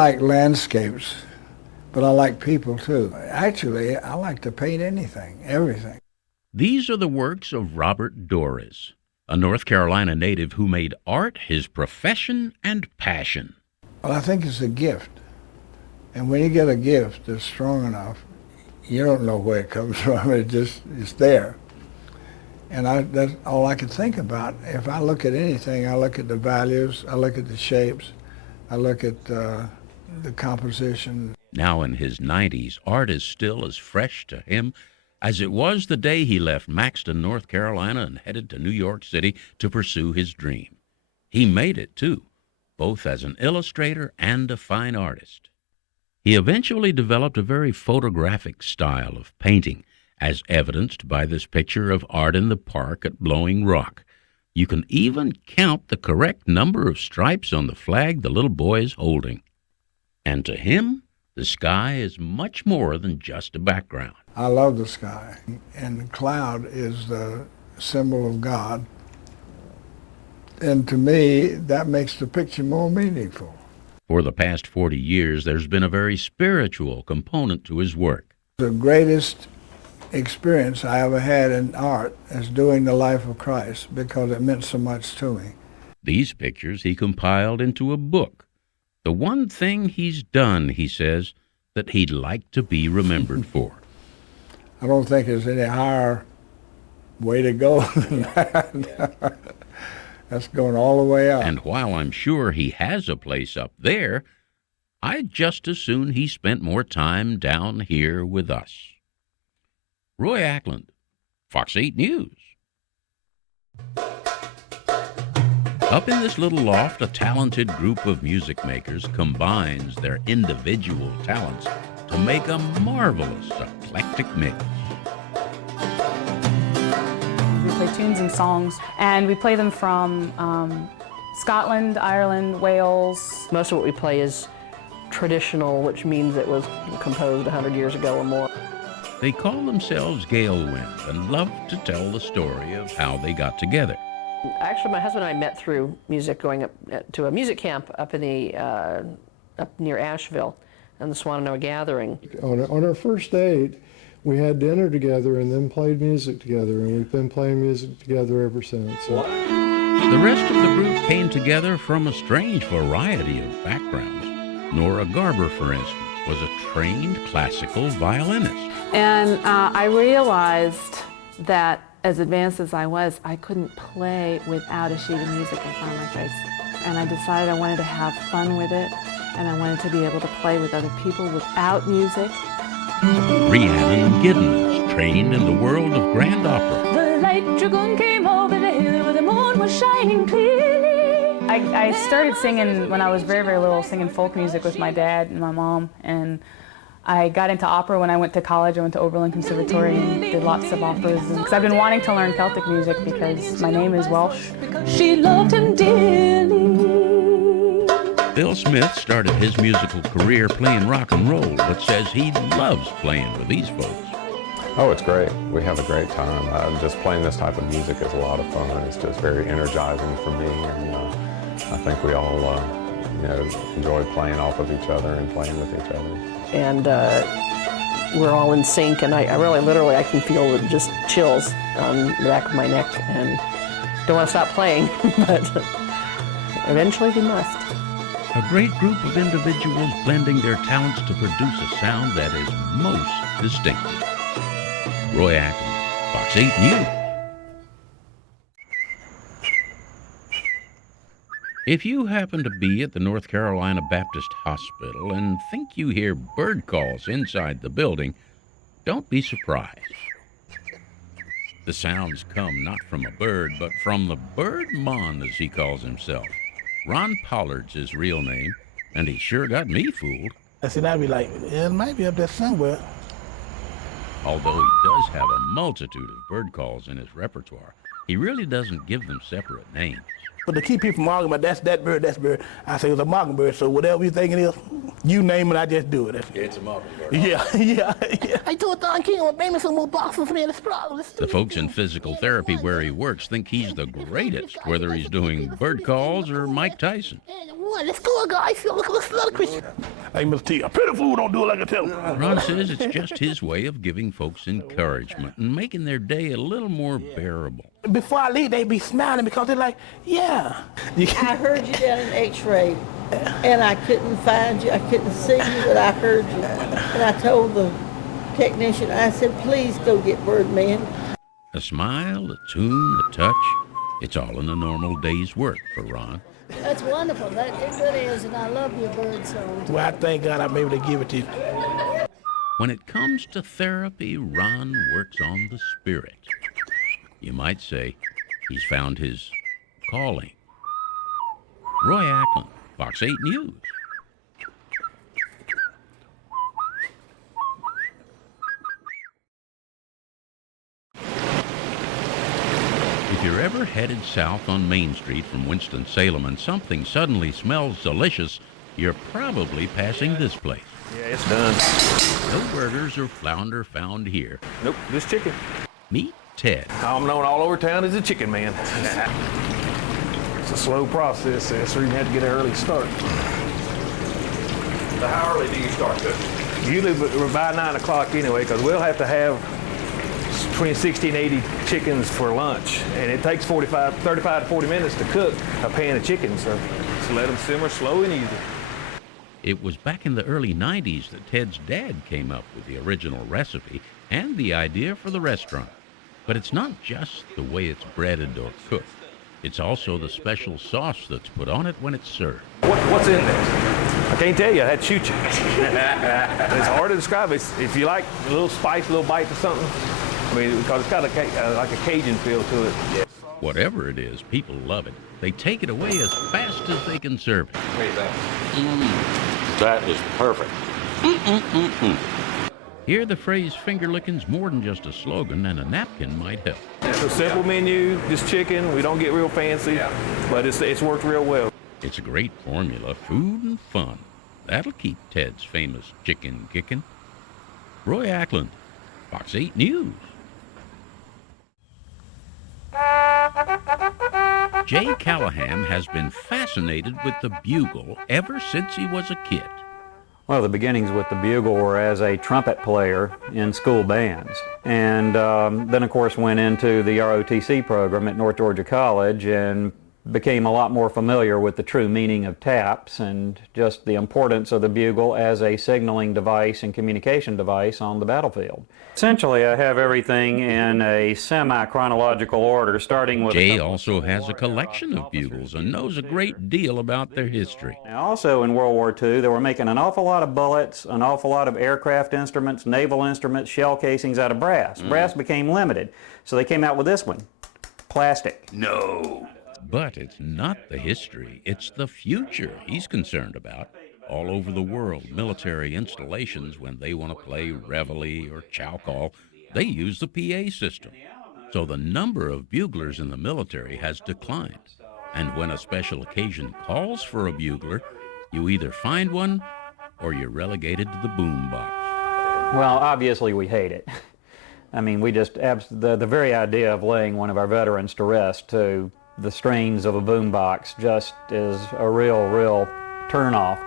like landscapes, but I like people too. Actually, I like to paint anything, everything. These are the works of Robert Doares, a North Carolina native who made art his profession and passion. Well, I think it's a gift. And when you get a gift that's strong enough, you don't know where it comes from. It's there. And that's all I could think about. If I look at anything, I look at the values, I look at the shapes, I look at the composition. Now in his 90s, art is still as fresh to him as it was the day he left Maxton, North Carolina, and headed to New York City to pursue his dream. He made it, too, both as an illustrator and a fine artist. He eventually developed a very photographic style of painting, as evidenced by this picture of art in the park at Blowing Rock. You can even count the correct number of stripes on the flag the little boy is holding. And to him, the sky is much more than just a background. I love the sky, and the cloud is the symbol of God. And to me, that makes the picture more meaningful. For the past 40 years, there's been a very spiritual component to his work. The greatest experience I ever had in art is doing the life of Christ, because it meant so much to me. These pictures he compiled into a book. The one thing he's done, he says, that he'd like to be remembered for. I don't think there's any higher way to go than that. That's going all the way up. And while I'm sure he has a place up there, I'd just as soon he spent more time down here with us. Roy Ackland, Fox 8 News. Up in this little loft, a talented group of music makers combines their individual talents to make a marvelous, eclectic mix. We play tunes and songs, and we play them from Scotland, Ireland, Wales. Most of what we play is traditional, which means it was composed 100 years ago or more. They call themselves Gaelwynd and love to tell the story of how they got together. Actually, my husband and I met through music, going up to a music camp up in the up near Asheville, and the Swananoa Gathering. On our first date, we had dinner together and then played music together, and we've been playing music together ever since. The rest of the group came together from a strange variety of backgrounds. Nora Carver, for instance, was a trained classical violinist. And I realized that as advanced as I was, I couldn't play without a sheet of music in front of my face. And I decided I wanted to have fun with it, and I wanted to be able to play with other people without music. Rhiannon Giddens, trained in the world of grand opera. The light dragoon came over the hill where the moon was shining clearly. I started singing when I was very, very little, singing folk music with my dad and my mom. And I got into opera when I went to college. I went to Oberlin Conservatory and did lots of operas. Because I've been wanting to learn Celtic music because my name is Welsh. She loved him dearly. Bill Smith started his musical career playing rock and roll, but says he loves playing with these folks. Oh, it's great. We have a great time. Just playing this type of music is a lot of fun. It's just very energizing for me, and I think we all enjoy playing off of each other and playing with each other. And we're all in sync, and I really, literally, I can feel just chills on the back of my neck, and don't want to stop playing, but eventually we must. A great group of individuals blending their talents to produce a sound that is most distinctive. Roy Ackland, Fox 8 News. If you happen to be at the North Carolina Baptist Hospital and think you hear bird calls inside the building, don't be surprised. The sounds come not from a bird, but from the Birdmon, as he calls himself. Ron Pollard's his real name, and he sure got me fooled. I said, I'd be like, it might be up there somewhere. Although he does have a multitude of bird calls in his repertoire, he really doesn't give them separate names. But to keep people from arguing about that's that bird, I say it's a mockingbird, so whatever you think it is, you name it, I just do it. It's a mockingbird. Yeah. I told Don King, I'm bringing some more boxes, man, it's problem. The folks in physical therapy where he works think he's the greatest, whether he's doing bird calls or Mike Tyson. one. Let's go, guys. Let's another Christian. Hey, Mr. T, a pretty fool don't do it like I tell him. Ron says it's just his way of giving folks encouragement and making their day a little more bearable. Before I leave, they be smiling because they're like, yeah. I heard you down in X-ray, and I couldn't find you. I couldn't see you, but I heard you. And I told the technician, I said, please go get Birdman. A smile, a tune, a touch, it's all in a normal day's work for Ron. That's wonderful. It really is, and I love your bird song. Well, I thank God I'm able to give it to you. When it comes to therapy, Ron works on the spirit. You might say he's found his calling. Roy Ackland, Fox 8 News. If you're ever headed south on Main Street from Winston-Salem and something suddenly smells delicious, you're probably passing this place. Yeah, it's done. No burgers or flounder found here. Nope, just chicken. Meet Ted. I'm known all over town as a chicken man. It's a slow process, so you have to get an early start. So how early do you start cooking? Usually by 9 o'clock anyway, because we'll have to have between 60 and 80 chickens for lunch, and it takes 35 to 40 minutes to cook a pan of chicken, so let them simmer slow and easy. It was back in the early 90s that Ted's dad came up with the original recipe and the idea for the restaurant. But it's not just the way it's breaded or cooked. It's also the special sauce that's put on it when it's served. What's in this? I can't tell you, I'd shoot you. It's hard to describe. If you like a little spice, a little bite to something, I mean, because it's got like a Cajun feel to it. Yeah. Whatever it is, people love it. They take it away as fast as they can serve it. That is perfect. Here, the phrase finger licking's more than just a slogan, and a napkin might help. It's a simple menu, just chicken. We don't get real fancy, but it's worked real well. It's a great formula, food and fun. That'll keep Ted's famous chicken kicking. Roy Ackland, Fox 8 News. Jay Callahan has been fascinated with the bugle ever since he was a kid. Well, the beginnings with the bugle were as a trumpet player in school bands. And then, of course, went into the ROTC program at North Georgia College and became a lot more familiar with the true meaning of taps and just the importance of the bugle as a signaling device and communication device on the battlefield. Essentially, I have everything in a semi-chronological order, starting with... Jay also has a collection of bugles and knows a great deal about their history. Now, also in World War II, they were making an awful lot of bullets, an awful lot of aircraft instruments, naval instruments, shell casings out of brass. Brass became limited, so they came out with this one, plastic. No. But it's not the history, it's the future he's concerned about. All over the world, military installations, when they want to play reveille or chow call, they use the PA system. So the number of buglers in the military has declined. And when a special occasion calls for a bugler, you either find one or you're relegated to the boombox. Well, obviously we hate it. I mean, we just, the very idea of laying one of our veterans to rest to the strains of a boombox just is a real turn-off.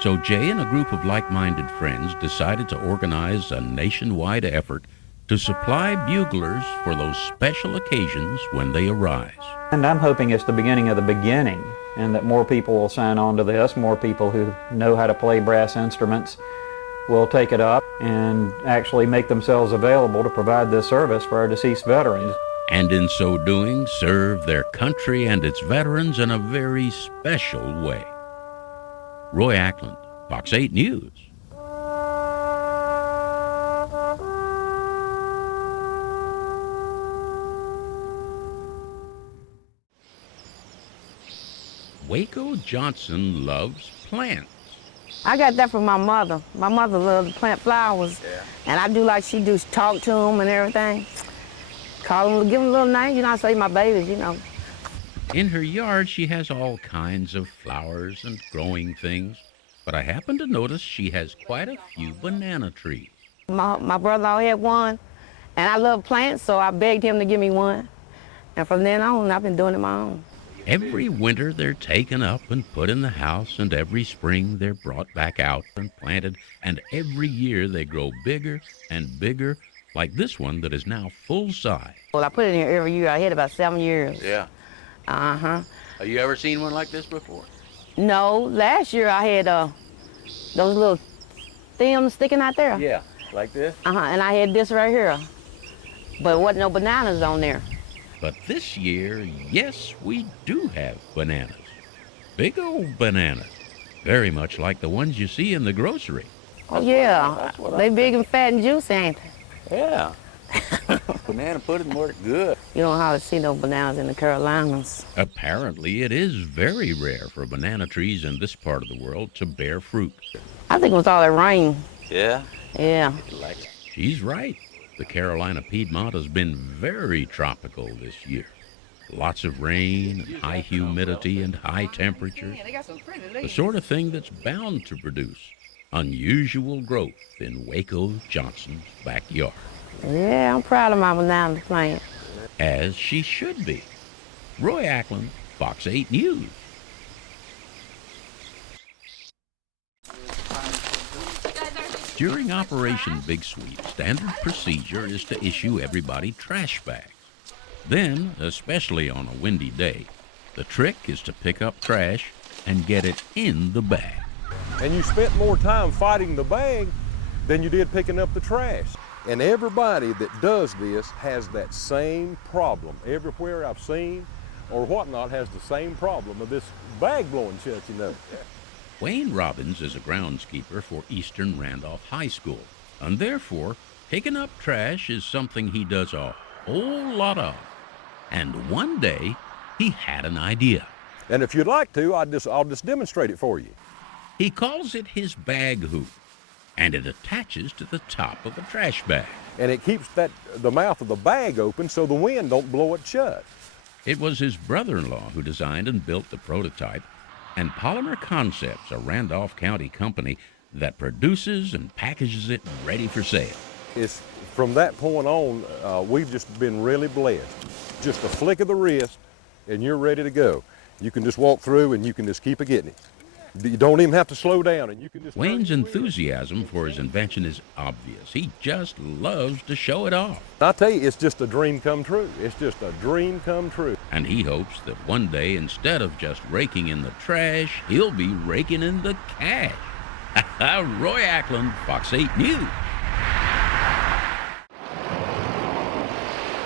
So Jay and a group of like-minded friends decided to organize a nationwide effort to supply buglers for those special occasions when they arise. And I'm hoping it's the beginning of the beginning, and that more people will sign on to this, more people who know how to play brass instruments will take it up and actually make themselves available to provide this service for our deceased veterans. And in so doing, serve their country and its veterans in a very special way. Roy Ackland, Fox 8 News. Waco Johnson loves plants. I got that from my mother. My mother loved to plant flowers, and I do like she do, talk to them and everything. Call them, give them a little name, you know, I say my babies, you know. In her yard, she has all kinds of flowers and growing things, but I happen to notice she has quite a few banana trees. My brother-in-law had one, and I love plants, so I begged him to give me one. And from then on, I've been doing it my own. Every winter they're taken up and put in the house, and every spring they're brought back out and planted, and every year they grow bigger and bigger, like this one that is now full size. Well, I put it in here every year. I had about 7 years. Yeah. Uh-huh. Have you ever seen one like this before? No, last year I had those little stems sticking out there. Yeah, like this? Uh-huh, and I had this right here. But wasn't no bananas on there. But this year, yes, we do have bananas. Big old bananas. Very much like the ones you see in the grocery. Oh, yeah. They big and fat and juicy, ain't they? Yeah. Banana pudding worked good. You don't hardly see no bananas in the Carolinas. Apparently, it is very rare for banana trees in this part of the world to bear fruit. I think it was all that rain. Yeah? Yeah. She's right. The Carolina Piedmont has been very tropical this year. Lots of rain, and high humidity, and high temperatures. The sort of thing that's bound to produce unusual growth in Waco Johnson's backyard. Yeah, I'm proud of my banana plant. As she should be. Roy Ackland, Fox 8 News. During Operation Big Sweep, standard procedure is to issue everybody trash bags. Then, especially on a windy day, the trick is to pick up trash and get it in the bag. And you spent more time fighting the bag than you did picking up the trash. And everybody that does this has that same problem. Everywhere I've seen or whatnot has the same problem of this bag blowing shut, you know. Wayne Robbins is a groundskeeper for Eastern Randolph High School, and therefore, picking up trash is something he does a whole lot of. And one day, he had an idea. And if you'd like to, I'll just demonstrate it for you. He calls it his bag hoop, and it attaches to the top of a trash bag. And it keeps the mouth of the bag open so the wind don't blow it shut. It was his brother-in-law who designed and built the prototype, and Polymer Concepts, a Randolph County company that produces and packages it ready for sale. It's from that point on, we've just been really blessed. Just a flick of the wrist, and you're ready to go. You can just walk through, and you can just keep it getting it. You don't even have to slow down, and you can just... Wayne's enthusiasm for his invention is obvious. He just loves to show it off. I tell you, it's just a dream come true. It's just a dream come true. And he hopes that one day, instead of just raking in the trash, he'll be raking in the cash. Roy Ackland, Fox 8 News.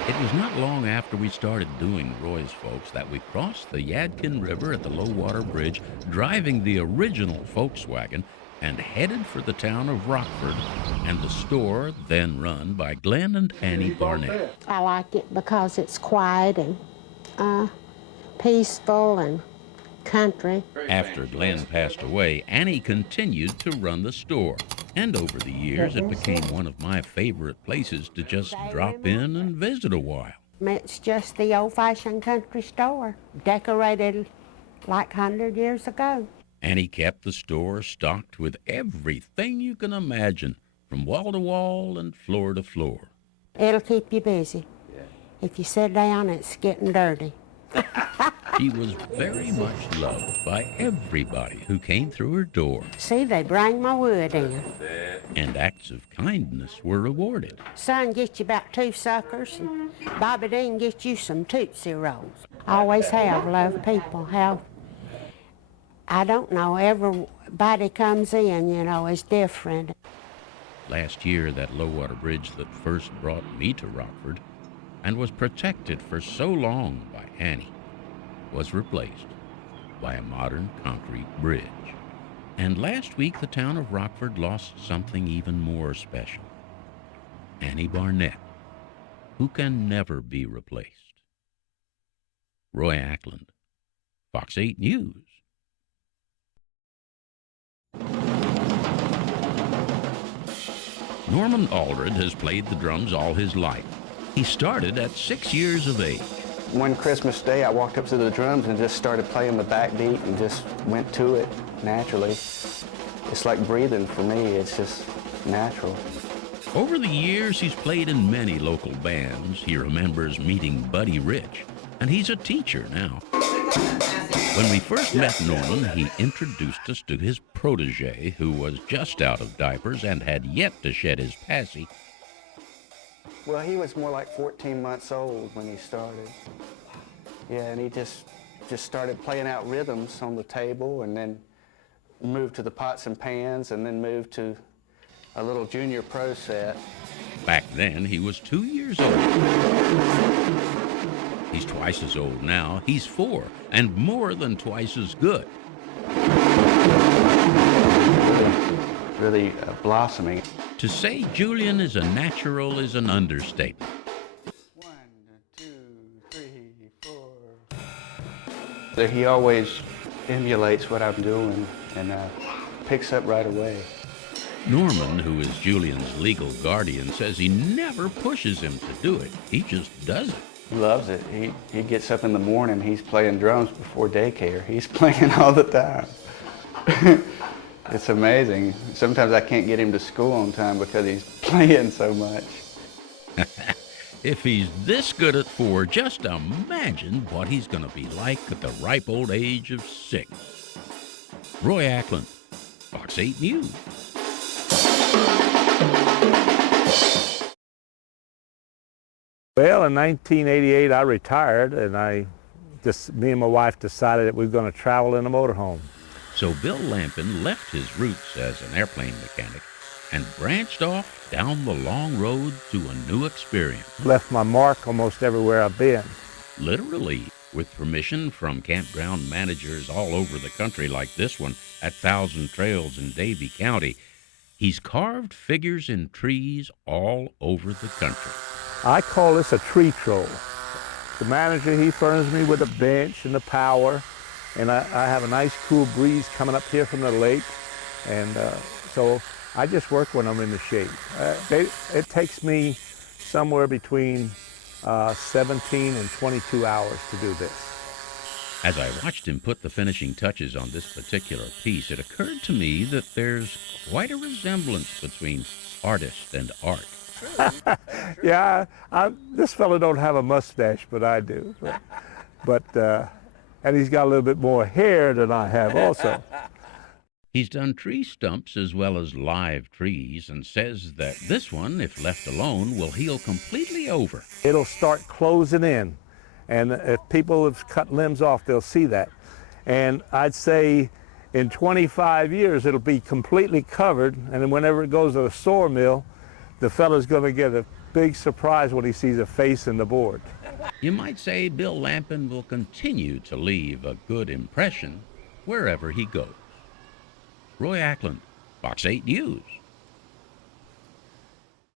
It was not long after we started doing Roy's Folks that we crossed the Yadkin River at the low water bridge, driving the original Volkswagen, and headed for the town of Rockford and the store then run by Glenn and Annie Barnett. I like it because it's quiet and peaceful and country. After Glenn passed away, Annie continued to run the store. And over the years, it became one of my favorite places to just drop in and visit a while. It's just the old-fashioned country store, decorated like 100 years ago. Annie kept the store stocked with everything you can imagine, from wall to wall and floor to floor. It'll keep you busy. If you sit down, it's getting dirty. She was very much loved by everybody who came through her door. See, they bring my wood in. And acts of kindness were rewarded. Son gets you about 2 suckers, and Bobby Dean gets you some Tootsie Rolls. I always have loved people. I don't know, everybody comes in, you know, is different. Last year, that low water bridge that first brought me to Rockford and was protected for so long by Annie was replaced by a modern concrete bridge. And last week, the town of Rockford lost something even more special. Annie Barnett, who can never be replaced. Roy Ackland, Fox 8 News. Norman Allred has played the drums all his life. He started at 6 years of age. One Christmas day, I walked up to the drums and just started playing the backbeat and just went to it naturally. It's like breathing for me. It's just natural. Over the years, he's played in many local bands. He remembers meeting Buddy Rich, and he's a teacher now. When we first met Norman, he introduced us to his protege, who was just out of diapers and had yet to shed his passy. Well, he was more like 14 months old when he started. Yeah, and he just started playing out rhythms on the table, and then moved to the pots and pans, and then moved to a little junior pro set. Back then, he was 2 years old. He's twice as old now. He's 4, and more than twice as good. Really blossoming. To say Julian is a natural is an understatement. 1, 2, 3, 4. He always emulates what I'm doing and picks up right away. Norman, who is Julian's legal guardian, says he never pushes him to do it. He just does it. He loves it. He gets up in the morning, he's playing drums before daycare. He's playing all the time. It's amazing. Sometimes I can't get him to school on time because he's playing so much. If he's this good at 4, just imagine what he's going to be like at the ripe old age of 6. Roy Ackland, Fox 8 News. Well, in 1988, I retired, and me and my wife decided that we were going to travel in a motorhome. So Bill Lampin left his roots as an airplane mechanic and branched off down the long road to a new experience. Left my mark almost everywhere I've been. Literally, with permission from campground managers all over the country like this one at Thousand Trails in Davie County, he's carved figures in trees all over the country. I call this a tree troll. The manager, he furnished me with a bench and the power, and I have a nice cool breeze coming up here from the lake, and so I just work when I'm in the shade. It takes me somewhere between 17 and 22 hours to do this. As I watched him put the finishing touches on this particular piece, it occurred to me that there's quite a resemblance between artist and art. Yeah, this fellow don't have a mustache, but I do. And he's got a little bit more hair than I have also. He's done tree stumps as well as live trees and says that this one, if left alone, will heal completely over. It'll start closing in, and if people have cut limbs off, they'll see that. And I'd say in 25 years, it'll be completely covered, and then whenever it goes to the sawmill, the fellow's going to get a big surprise when he sees a face in the board. You might say Bill Lampin will continue to leave a good impression wherever he goes. Roy Ackland, Fox 8 News.